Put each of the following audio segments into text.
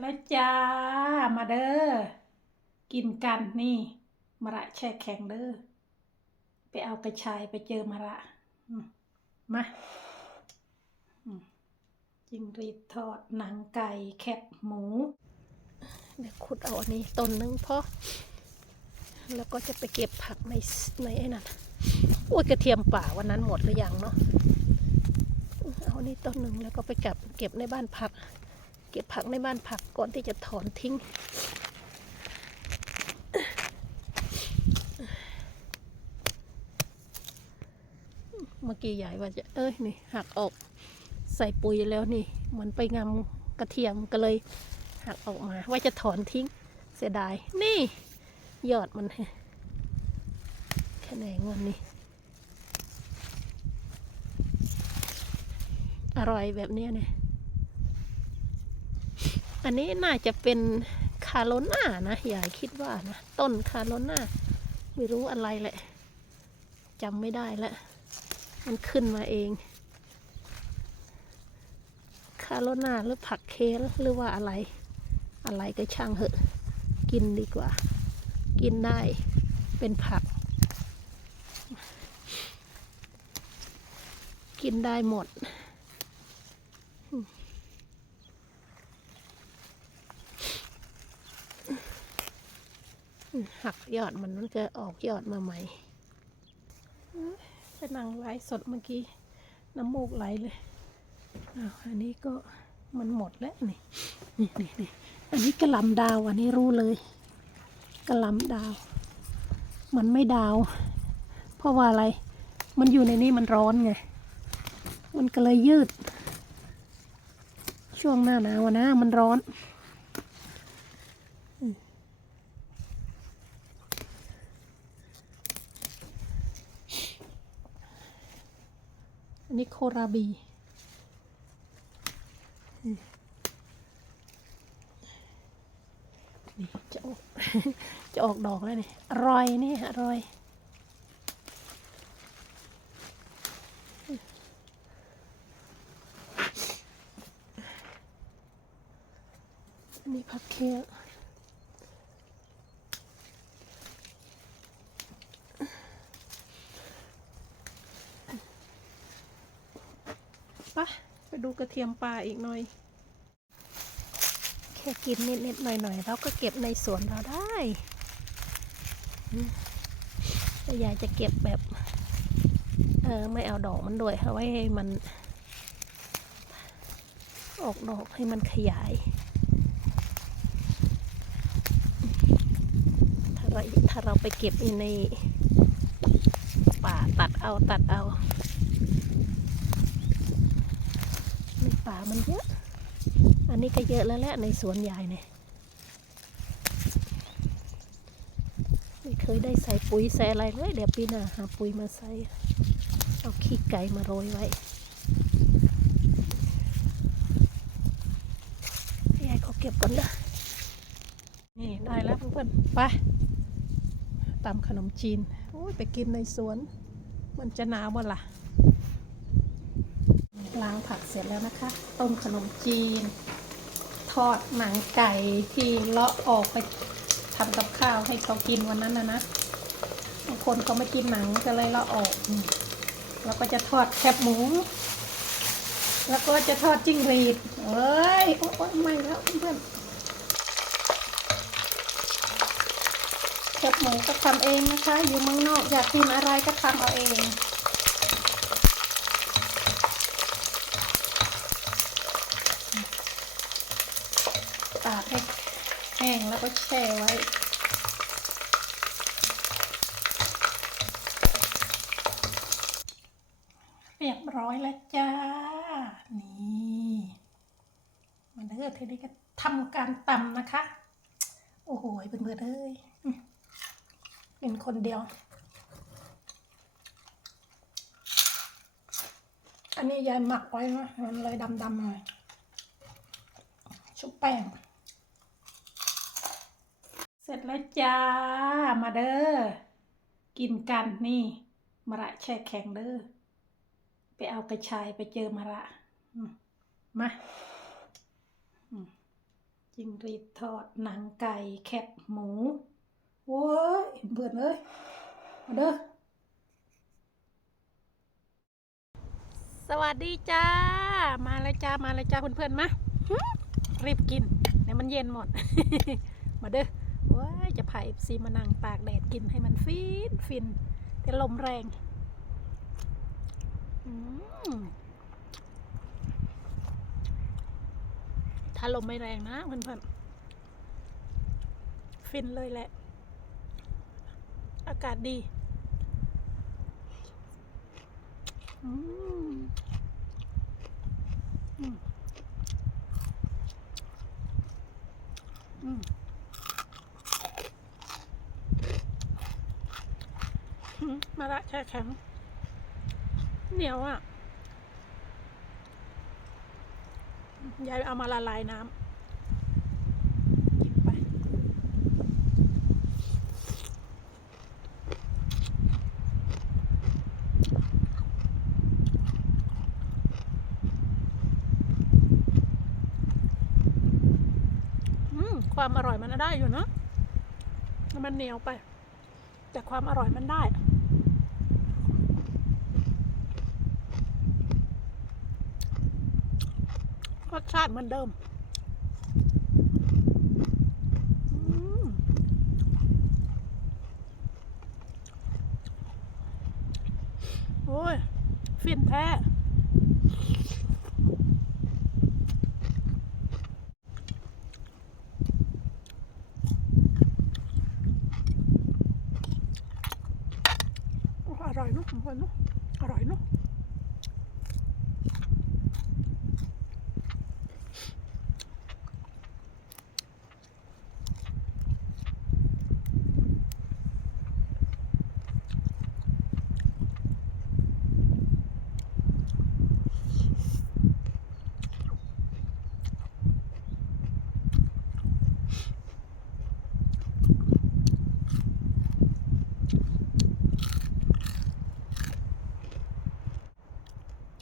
แล้วจ้า มาเด้อ กินกันนี่ มะระแช่แข็งเด้อ ไปเอากระชายไปเจอมะระ มาจิงรีดทอดหนังไก่แคบหมู เดี๋ยวขุดเอาอันนี้ต้นนึงพอแล้วก็จะไปเก็บผักในในไอ้นั่นโอ้ยกระเทียมป่าวันนั้นหมดหรือยังเนาะ เอาอันนี้ต้นหนึ่งแล้วก็ไปเก็บเก็บในบ้านผัก เก็บผักในบ้านผักก่อนที่จะถอนทิ้ง เมื่อกี้ยายว่าจะ เอ้ยนี่หักออกใส่ปุ๋ยแล้วนี่มันไปงำกระเทียมก็เลยหักออกมา ว่าจะถอนทิ้งเสียดาย นี่ ยอดมันแค่ไหนงวนนี่อร่อยแบบนี้เนี่ย อันนี้น่าจะเป็นคาโลน่านะยายคิดว่านะ ต้นคาโลน่าไม่รู้อะไรแหละจำไม่ได้แล้วมันขึ้นมาเอง คาโลน่าหรือผักเคลหรือว่าอะไร อะไรก็ช่างเหอะ กินดีกว่า กินได้เป็นผัก กินได้หมด หักยอดมันมันก็ออกยอดมาใหม่ไปนั่งไลฟ์สดเมื่อกี้ น้ำมูกไหลเลยอ้าวอันนี้ก็มันหมดแล้วนี่นี่นี่นี่อันนี้กระลำดาวอันนี้รู้เลยกระลำดาว มันไม่ดาว เพราะว่าอะไร มันอยู่ในนี้มันร้อนไง มันก็เลยยืด ช่วงหน้าหนาวนะมันร้อน อันนี้โคราบี นี่จะออกจะออกดอกแล้วนี่อร่อยนี่อร่อย อันนี้ผักเคี้ยวไปะไปดู กระเทียมปลาอีกหน่อย แค่กินนิดๆหน่อยๆเราก็เก็บในสวนเราได้อืมแต่ยายจะเก็บแบบ เออไม่เอาดอกมันด้วยเอาไว้ให้มัน ออกดอกให้มันขยาย ถ้าเราถ้าเราไปเก็บในป่าตัดเอาตัดเอา ในป่ามันเยอะ อันนี้ก็เยอะแล้วแหละในสวนยายเนี่ยไม่เคยได้ใส่ปุ๋ยใส่อะไรเลยเดี๋ยวปีหน้าหาปุ๋ยมาใส่ เอาขี้ไก่มาโรยไว้ยายเขาเก็บก่อนเด้อนี่ได้แล้วเพื่อนๆไปตำขนมจีน โอ้ยไปกินในสวน มันจะหนาวบ่ล่ะ ล้างผักเสร็จแล้วนะคะ ต้มขนมจีน ทอดหนังไก่ที่เลาะออกไปทำกับข้าวให้เขากินวันนั้นนะนะบางคนเขาไม่กินหนังก็เลยเลาะออกแล้วก็จะทอดแคบหมู แล้วก็จะทอดจิ้งหรีดเอ้ยโอ๊ยไม่แล้วเพื่อนแคบหมูก็ทำเองนะคะ อยู่เมืองนอกอยากกินอะไรก็ทำเอาเอง ตากให้แห้ งแล้วก็แช่ไว้ เรียบร้อยแล้วจ้า นี่มันเด้อทีนี้ก็ทำการตำนะคะ โอ้โหเพื่อนๆเอ้ยเป็นคนเดียว อันนี้ยายหมักไว้นะมันเลยดำๆหน่อยชุบแป้ง เสร็จแล้วจ้า มาเด้อ กินกันนี่มะระแช่แข็งเด้อ ไปเอากระชายไปเจอมะระมาจิงรีดทอดหนังไก่แคบหมูโว้ยเบื่อเลยมาเด้อ สวัสดีจ้า มาเลยจ้า มาเลยจ้าเพื่อนๆมารีบกินเดี๋ยวมันเย็นหมด มาเด้อ ว้าจะพาเอฟซีมานั่งตากแดดกินให้มันฟินฟินแต่ลมแรงถ้าลมไม่แรงนะเพื่อนๆฟินเลยแหละ อากาศดีอืมอืมอืม มมาละแช่แข็ง เหนียวอะ ยายเอามาละลายน้ำกินไป ความอร่อยมันได้อยู่เนอะมันเหนียวไป แต่ความอร่อยมันได้ รสชาติเหมือนเดิมโอ้ย ฟินแท้ โอ้อร่อยเนุ๊กคนเนุ๊กอร่อยเนุ๊ก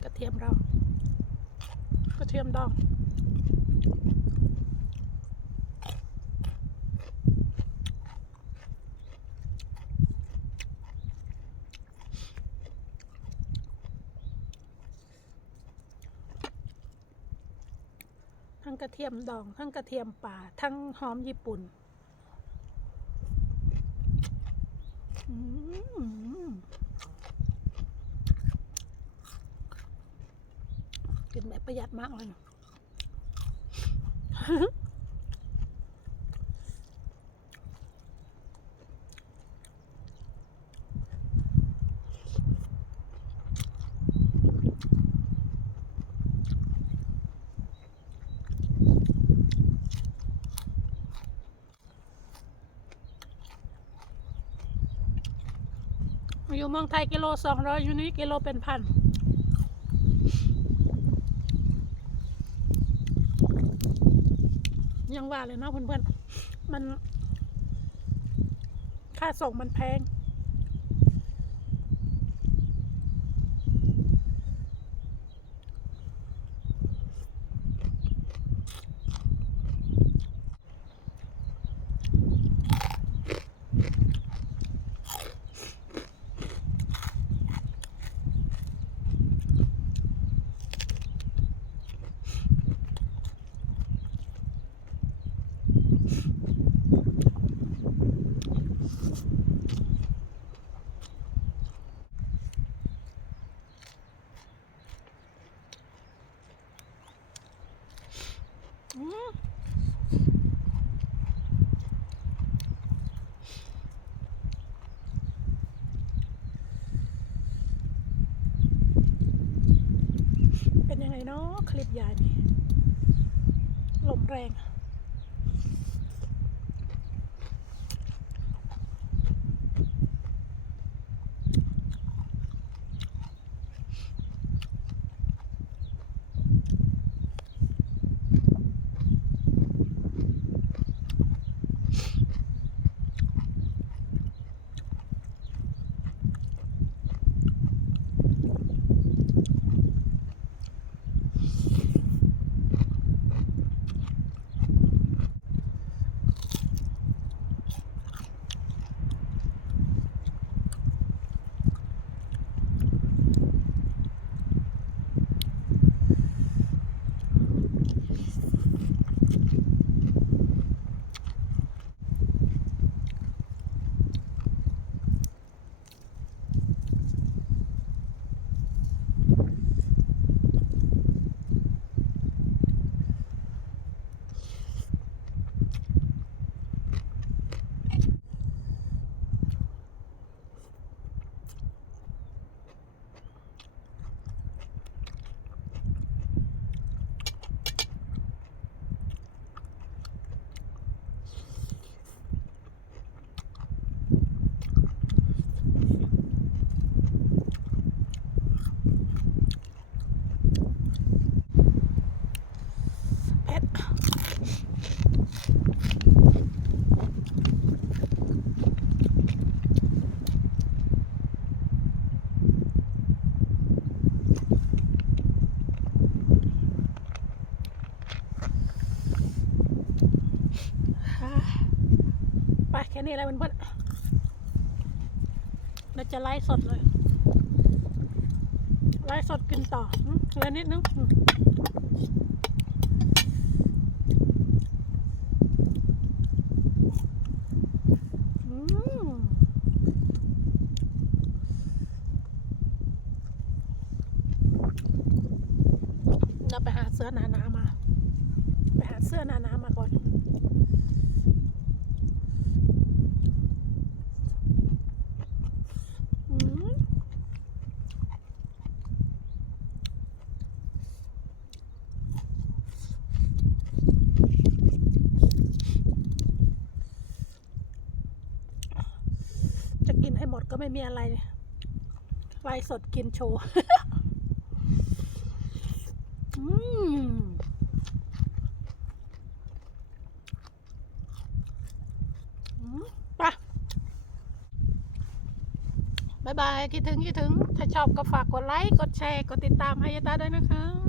กระเทียมเรากระเทียมดองทั้งกระเทียมดอง ทั้งกระเทียมป่า ทั้งหอมญี่ปุ่นอืม กินแบบ ประหยัดมากเลยอยู่เมืองไทยกิโลสองร้อยอยู่นี้กิโลเป็นพัน ยังว่าเลยเนาะเพื่อนๆมันค่าส่งมันแพง ยังไงเนาะคลิปยายนี่ลมแรง ไปแค่นี้แหละเพื่อนๆเราจะไลฟ์สดเลยไลฟ์สดกินต่อเหลือนิดนึงอืมอืมเราไปหาเสื้อหนาๆมา ไปหาเสื้อหนาๆมาก่อน อืมจะกินให้หม ดก็ไม่มีอะไรไลฟ์สดกินโชว์อืมอืมไปบายบาย คิดถึง คิดถึง ถ้าชอบก็ฝากกดไลค์ กดแชร์ กดติดตามให้ยายตาด้วยนะคะ